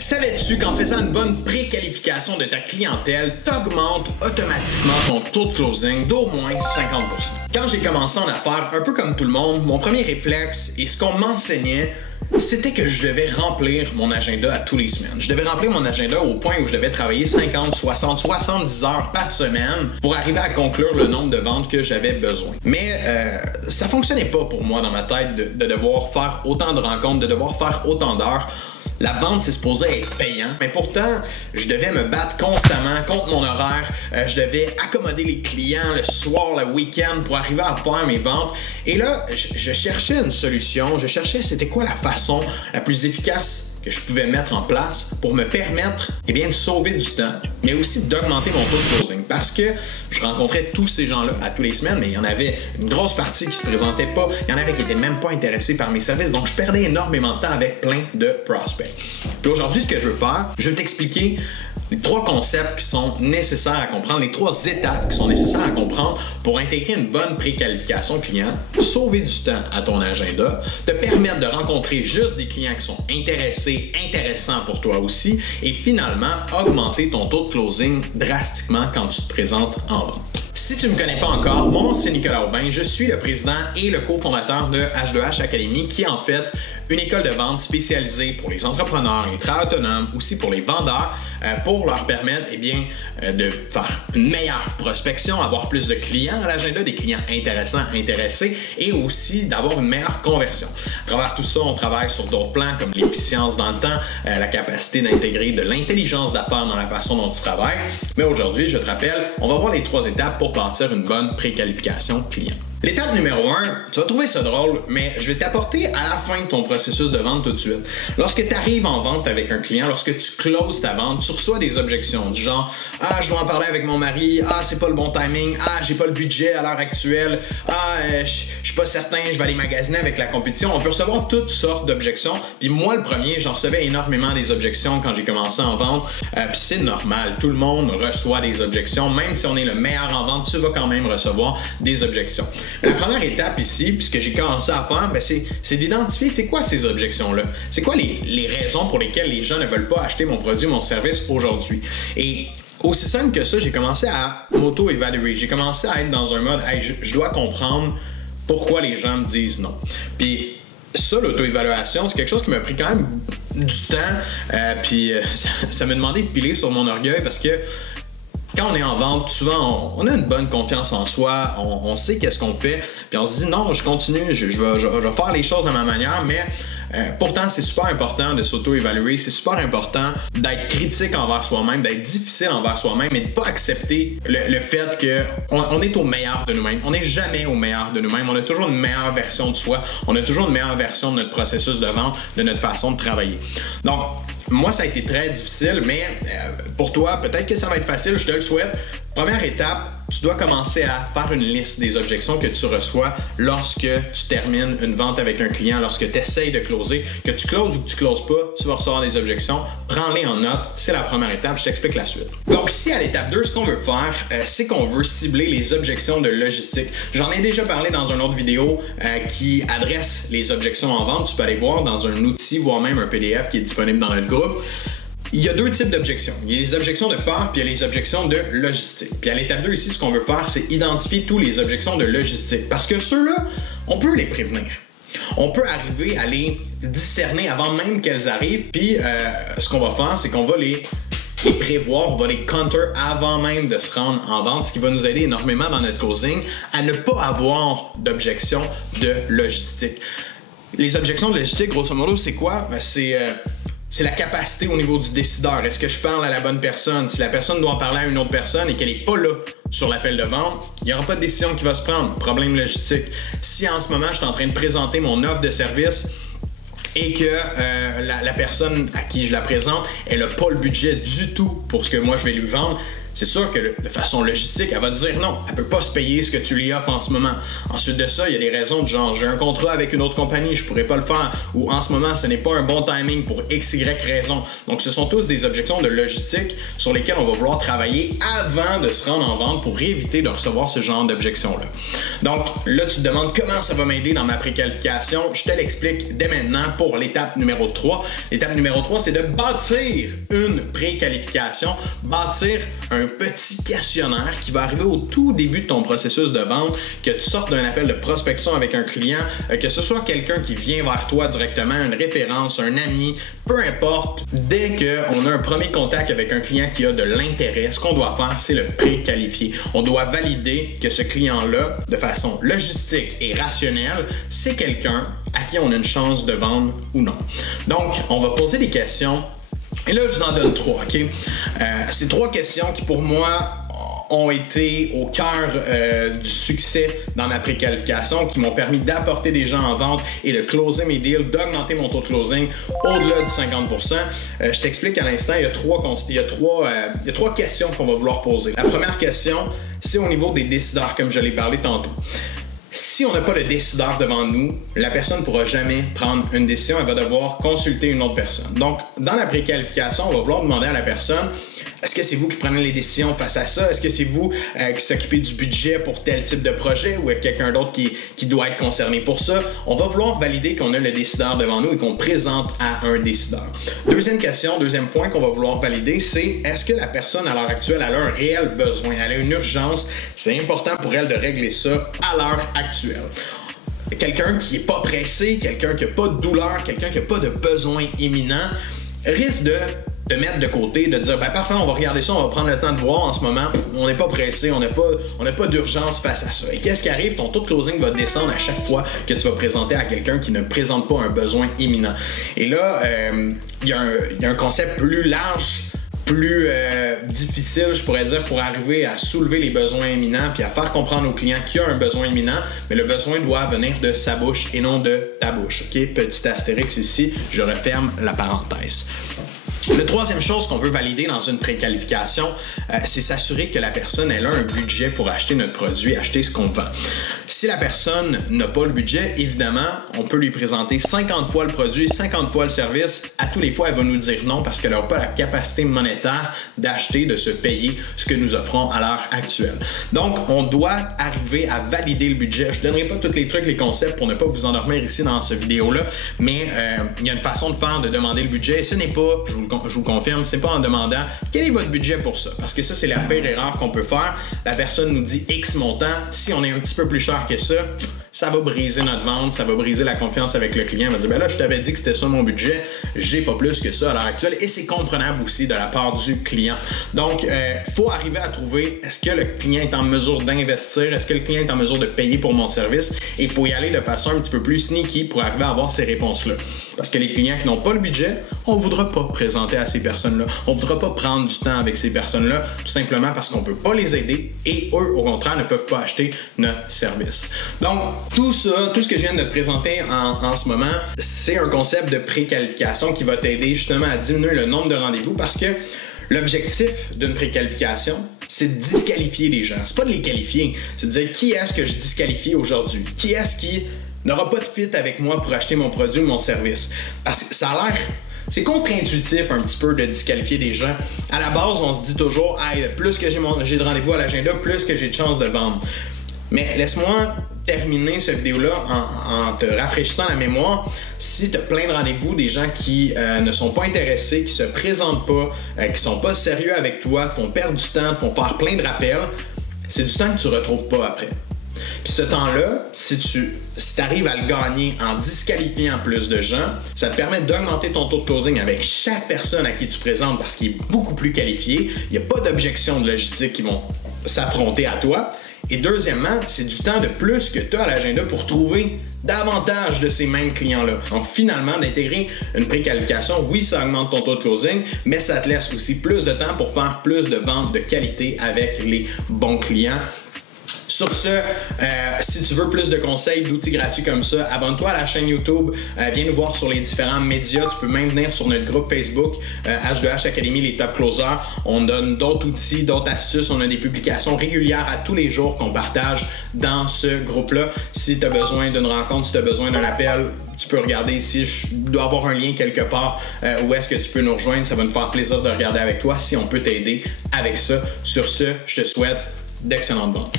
Savais-tu qu'en faisant une bonne préqualification de ta clientèle, t'augmentes automatiquement ton taux de closing d'au moins 50%? Quand j'ai commencé en affaires, un peu comme tout le monde, mon premier réflexe et ce qu'on m'enseignait, c'était que je devais remplir mon agenda à tous les semaines. Je devais remplir mon agenda au point où je devais travailler 50, 60, 70 heures par semaine pour arriver à conclure le nombre de ventes que j'avais besoin. Mais ça fonctionnait pas pour moi dans ma tête de devoir faire autant de rencontres, de devoir faire autant d'heures. La vente, c'est supposé être payant, mais pourtant, je devais me battre constamment contre mon horaire. Je devais accommoder les clients le soir, le week-end pour arriver à faire mes ventes. Et là, je cherchais une solution. Je cherchais c'était quoi la façon la plus efficace que je pouvais mettre en place pour me permettre de sauver du temps, mais aussi d'augmenter mon taux de closing. Parce que je rencontrais tous ces gens-là à tous les semaines, mais il y en avait une grosse partie qui se présentait pas. Il y en avait qui n'étaient même pas intéressés par mes services. Donc, je perdais énormément de temps avec plein de prospects. Puis aujourd'hui, ce que je veux faire, je vais t'expliquer les 3 concepts qui sont nécessaires à comprendre, les 3 étapes qui sont nécessaires à comprendre pour intégrer une bonne préqualification client, sauver du temps à ton agenda, te permettre de rencontrer juste des clients qui sont intéressants pour toi aussi et finalement augmenter ton taux de closing drastiquement quand tu te présentes en vente. Si tu ne me connais pas encore, mon nom c'est Nicolas Aubin, je suis le président et le cofondateur de H2H Academy qui est en fait une école de vente spécialisée pour les entrepreneurs, les travailleurs autonomes, aussi pour les vendeurs, pour leur permettre de faire une meilleure prospection, avoir plus de clients à l'agenda, des clients intéressants, intéressés et aussi d'avoir une meilleure conversion. À travers tout ça, on travaille sur d'autres plans comme l'efficience dans le temps, la capacité d'intégrer de l'intelligence d'affaires dans la façon dont tu travailles. Mais aujourd'hui, je te rappelle, on va voir les 3 étapes pour bâtir une bonne préqualification client. L'étape numéro 1, tu vas trouver ça drôle, mais je vais t'apporter à la fin de ton processus de vente tout de suite. Lorsque tu arrives en vente avec un client, lorsque tu closes ta vente, tu reçois des objections du genre « Ah, je dois en parler avec mon mari. Ah, c'est pas le bon timing. Ah, j'ai pas le budget à l'heure actuelle. Ah, je suis pas certain, je vais aller magasiner avec la compétition. » On peut recevoir toutes sortes d'objections. Puis moi, le premier, j'en recevais énormément des objections quand j'ai commencé en vente. Puis c'est normal, tout le monde reçoit des objections. Même si on est le meilleur en vente, tu vas quand même recevoir des objections. La première étape ici, puis ce que j'ai commencé à faire, c'est d'identifier c'est quoi ces objections-là. C'est quoi les raisons pour lesquelles les gens ne veulent pas acheter mon produit, mon service aujourd'hui. Et aussi simple que ça, j'ai commencé à m'auto-évaluer. J'ai commencé à être dans un mode hey, je dois comprendre pourquoi les gens me disent non. Puis ça, l'auto-évaluation, c'est quelque chose qui m'a pris quand même du temps. Ça m'a demandé de piler sur mon orgueil parce que quand on est en vente, souvent, on a une bonne confiance en soi, on sait qu'est-ce qu'on fait, puis on se dit non, je continue, je vais faire les choses à ma manière, mais pourtant, c'est super important de s'auto-évaluer, c'est super important d'être critique envers soi-même, d'être difficile envers soi-même, mais de ne pas accepter le fait qu'on est au meilleur de nous-mêmes. On n'est jamais au meilleur de nous-mêmes, on a toujours une meilleure version de soi, on a toujours une meilleure version de notre processus de vente, de notre façon de travailler. Donc, moi, ça a été très difficile, mais pour toi, peut-être que ça va être facile, je te le souhaite. Première étape, tu dois commencer à faire une liste des objections que tu reçois lorsque tu termines une vente avec un client, lorsque tu essayes de closer. Que tu closes ou que tu closes pas, tu vas recevoir des objections. Prends-les en note, c'est la première étape, je t'explique la suite. Donc ici, à l'étape 2, ce qu'on veut faire, c'est qu'on veut cibler les objections de logistique. J'en ai déjà parlé dans une autre vidéo qui adresse les objections en vente. Tu peux aller voir dans un outil, voire même un PDF qui est disponible dans notre groupe. Il y a 2 types d'objections. Il y a les objections de peur, puis il y a les objections de logistique. Puis à l'étape 2 ici, ce qu'on veut faire, c'est identifier tous les objections de logistique. Parce que ceux-là, on peut les prévenir. On peut arriver à les discerner avant même qu'elles arrivent. Puis ce qu'on va faire, c'est qu'on va les prévoir, on va les counter avant même de se rendre en vente, ce qui va nous aider énormément dans notre closing à ne pas avoir d'objections de logistique. Les objections de logistique, grosso modo, c'est quoi? C'est la capacité au niveau du décideur. Est-ce que je parle à la bonne personne? Si la personne doit en parler à une autre personne et qu'elle n'est pas là sur l'appel de vente, il n'y aura pas de décision qui va se prendre. Problème logistique. Si en ce moment, je suis en train de présenter mon offre de service et que la personne à qui je la présente, elle n'a pas le budget du tout pour ce que moi je vais lui vendre, c'est sûr que de façon logistique, elle va te dire non, elle peut pas se payer ce que tu lui offres en ce moment. Ensuite de ça, il y a des raisons de genre, j'ai un contrat avec une autre compagnie, je pourrais pas le faire, ou en ce moment, ce n'est pas un bon timing pour x, y raison. Donc, ce sont tous des objections de logistique sur lesquelles on va vouloir travailler avant de se rendre en vente pour éviter de recevoir ce genre d'objections-là. Donc, là, tu te demandes comment ça va m'aider dans ma préqualification. Je te l'explique dès maintenant pour l'étape numéro 3. L'étape numéro 3, c'est de bâtir une préqualification, bâtir un petit questionnaire qui va arriver au tout début de ton processus de vente, que tu sortes d'un appel de prospection avec un client, que ce soit quelqu'un qui vient vers toi directement, une référence, un ami, peu importe. Dès qu'on a un premier contact avec un client qui a de l'intérêt, ce qu'on doit faire, c'est le préqualifier. On doit valider que ce client-là, de façon logistique et rationnelle, c'est quelqu'un à qui on a une chance de vendre ou non. Donc, on va poser des questions. Et là, je vous en donne 3, OK? C'est 3 questions qui, pour moi, ont été au cœur du succès dans ma préqualification, qui m'ont permis d'apporter des gens en vente et de closer mes deals, d'augmenter mon taux de closing au-delà du 50%. Je t'explique à l'instant, il y a trois questions qu'on va vouloir poser. La première question, c'est au niveau des décideurs, comme je l'ai parlé tantôt. Si on n'a pas le décideur devant nous, la personne ne pourra jamais prendre une décision, elle va devoir consulter une autre personne. Donc, dans la préqualification, on va vouloir demander à la personne, est-ce que c'est vous qui prenez les décisions face à ça? Est-ce que c'est vous qui s'occupez du budget pour tel type de projet ou quelqu'un d'autre qui doit être concerné pour ça? On va vouloir valider qu'on a le décideur devant nous et qu'on présente à un décideur. Deuxième question, deuxième point qu'on va vouloir valider, c'est est-ce que la personne à l'heure actuelle elle a un réel besoin, elle a une urgence? C'est important pour elle de régler ça à l'heure actuelle. Quelqu'un qui n'est pas pressé, quelqu'un qui n'a pas de douleur, quelqu'un qui n'a pas de besoin imminent risque de mettre de côté, de dire ben parfait, on va regarder ça, on va prendre le temps de voir en ce moment, on n'est pas pressé, on n'a pas d'urgence face à ça. Et qu'est-ce qui arrive? Ton taux de closing va descendre à chaque fois que tu vas présenter à quelqu'un qui ne présente pas un besoin imminent. Et là, il y a un concept plus large, plus difficile, je pourrais dire, pour arriver à soulever les besoins imminents puis à faire comprendre au client qu'il y a un besoin imminent, mais le besoin doit venir de sa bouche et non de ta bouche. OK? Petit astérix ici, je referme la parenthèse. La troisième chose qu'on veut valider dans une préqualification, c'est s'assurer que la personne elle a un budget pour acheter notre produit, acheter ce qu'on vend. Si la personne n'a pas le budget, évidemment, on peut lui présenter 50 fois le produit, 50 fois le service. À tous les fois, elle va nous dire non parce qu'elle n'a pas la capacité monétaire d'acheter, de se payer ce que nous offrons à l'heure actuelle. Donc, on doit arriver à valider le budget. Je ne donnerai pas tous les trucs, les concepts pour ne pas vous endormir ici dans cette vidéo-là, mais il y a une façon de faire, de demander le budget. Et ce n'est pas, je vous confirme, c'est pas en demandant quel est votre budget pour ça. Parce que ça, c'est la pire erreur qu'on peut faire. La personne nous dit X montant. Si on est un petit peu plus cher que ça va briser notre vente, ça va briser la confiance avec le client. Il va dire, ben là, je t'avais dit que c'était ça mon budget, j'ai pas plus que ça à l'heure actuelle. Et c'est comprenable aussi de la part du client. Donc, faut arriver à trouver, est-ce que le client est en mesure d'investir? Est-ce que le client est en mesure de payer pour mon service? Et il faut y aller de façon un petit peu plus sneaky pour arriver à avoir ces réponses-là. Parce que les clients qui n'ont pas le budget, on ne voudra pas présenter à ces personnes-là. On ne voudra pas prendre du temps avec ces personnes-là, tout simplement parce qu'on ne peut pas les aider et eux, au contraire, ne peuvent pas acheter notre service. Donc, tout ça, tout ce que je viens de te présenter en ce moment, c'est un concept de préqualification qui va t'aider justement à diminuer le nombre de rendez-vous parce que l'objectif d'une préqualification, c'est de disqualifier les gens. C'est pas de les qualifier, c'est de dire qui est-ce que je disqualifie aujourd'hui? Qui est-ce qui n'aura pas de fit avec moi pour acheter mon produit ou mon service? Parce que ça a l'air... C'est contre-intuitif un petit peu de disqualifier des gens. À la base, on se dit toujours hey, plus que j'ai de rendez-vous à l'agenda, plus que j'ai de chances de vendre. Mais laisse-moi terminer cette vidéo-là en te rafraîchissant la mémoire. Si tu as plein de rendez-vous, des gens qui ne sont pas intéressés, qui se présentent pas, qui sont pas sérieux avec toi, te font perdre du temps, te font faire plein de rappels, c'est du temps que tu retrouves pas après. Puis ce temps-là, si tu arrives à le gagner en disqualifiant plus de gens, ça te permet d'augmenter ton taux de closing avec chaque personne à qui tu présentes parce qu'il est beaucoup plus qualifié. Il n'y a pas d'objections de logistique qui vont s'affronter à toi. Et deuxièmement, c'est du temps de plus que tu as à l'agenda pour trouver davantage de ces mêmes clients-là. Donc finalement, d'intégrer une préqualification, oui, ça augmente ton taux de closing, mais ça te laisse aussi plus de temps pour faire plus de ventes de qualité avec les bons clients. Sur ce, si tu veux plus de conseils, d'outils gratuits comme ça, abonne-toi à la chaîne YouTube, viens nous voir sur les différents médias, tu peux même venir sur notre groupe Facebook, H2H Academy, les Top Closers. On donne d'autres outils, d'autres astuces, on a des publications régulières à tous les jours qu'on partage dans ce groupe-là. Si tu as besoin d'une rencontre, si tu as besoin d'un appel, tu peux regarder ici, je dois avoir un lien quelque part où est-ce que tu peux nous rejoindre. Ça va nous faire plaisir de regarder avec toi si on peut t'aider avec ça. Sur ce, je te souhaite d'excellentes ventes.